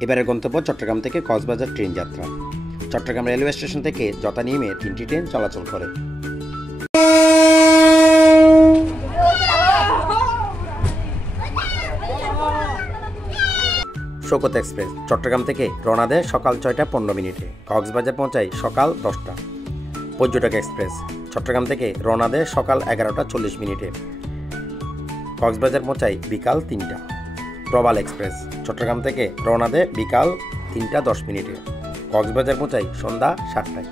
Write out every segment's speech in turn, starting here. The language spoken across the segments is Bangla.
এবারের গন্তব্য চট্টগ্রাম থেকে কক্সবাজার ট্রেন যাত্রা। চট্টগ্রাম রেলওয়ে স্টেশন থেকে যথা নিয়মে 3টি ট্রেন চলাচল করে। শৌকত এক্সপ্রেস চট্টগ্রাম থেকে রওনা দেয় সকাল 6টা 15 মিনিটে, কক্সবাজার পৌঁছায় সকাল 10টা। পর্যটক এক্সপ্রেস চট্টগ্রাম থেকে রওনা দেয় সকাল 11টা 40 মিনিটে, কক্সবাজার পৌঁছায় বিকাল 3টা। প্রবাল এক্সপ্রেস চট্টগ্রাম থেকে রওনা দেয় বিকাল 3টা 10 মিনিটে, কক্সবাজার পৌঁছায় সন্ধ্যা 7টায়।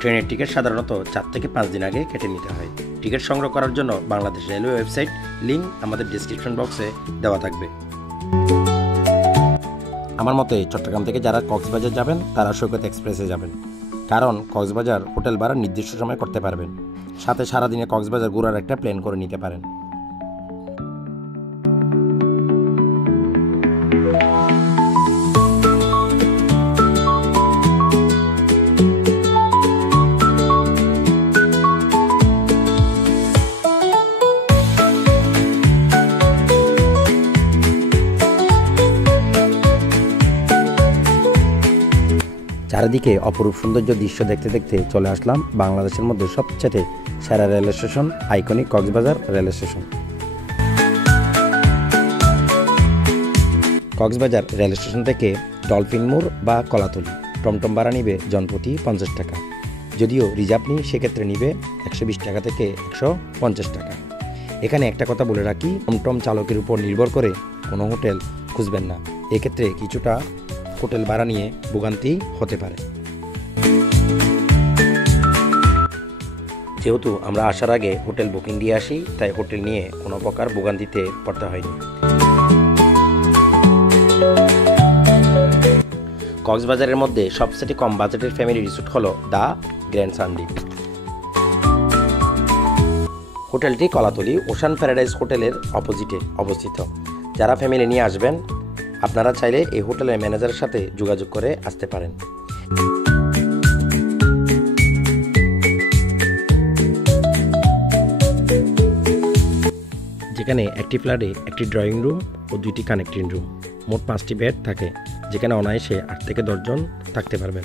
ট্রেনের টিকিট সাধারণত 4 থেকে 5 দিন আগে কেটে নিতে হয়। টিকিট সংগ্রহ করার জন্য বাংলাদেশ রেলওয়ে ওয়েবসাইট লিঙ্ক আমাদের ডেসক্রিপশন বক্সে দেওয়া থাকবে। আমার মতে চট্টগ্রাম থেকে যারা কক্সবাজার যাবেন তারা শৌকত এক্সপ্রেসে যাবেন, কারণ কক্সবাজার হোটেল ভাড়া নির্দিষ্ট সময় করতে পারবেন, সাথে সারাদিনে কক্সবাজার ঘোরার একটা প্ল্যান করে নিতে পারেন। চারিদিকে অপরূপ সৌন্দর্য দৃশ্য দেখতে দেখতে চলে আসলাম বাংলাদেশের মধ্যে সবচেয়ে সেরা rail station iconic Cox's Bazar rail station. Cox's Bazar rail station থেকে ডলফিন মোড় বা কলাতলি টমটম ভাড়া নিবে জনপ্রতি 50 টাকা, যদিও রিজার্ভ নিই সেক্ষেত্রে নিবে 120 টাকা থেকে 150 টাকা। এখানে একটা কথা বলে রাখি, টমটম চালকের উপর নির্ভর করে কোনো হোটেল খুঁজবেন না, এক্ষেত্রে কিছুটা হোটেল ভাড়া নিয়ে ভোগান্তি হতে পারে। যেহেতু আমরা আসার আগে হোটেল বুকিং দিয়ে আসি, তাই হোটেল নিয়ে কোনো প্রকার ভোগান্তিতে পড়তে হয়নি। কক্সবাজারের মধ্যে সবচেয়ে কম বাজেটের ফ্যামিলি রিসোর্ট হলো দ্য গ্র্যান্ড সানডিপ। হোটেলটি কলাতলি ওশান প্যারাডাইস হোটেলের অপোজিটে অবস্থিত। যারা ফ্যামিলি নিয়ে আসবেন আপনারা চাইলে এই হোটেলের ম্যানেজারের সাথে যোগাযোগ করে আসতে পারেন। যেখানে একটি ফ্ল্যাটে একটি ড্রয়িং রুম ও 2টি কানেক্টিং রুম, মোট 5টি বেড থাকে, যেখানে অনায়াসে 8 থেকে 10 জন থাকতে পারবেন।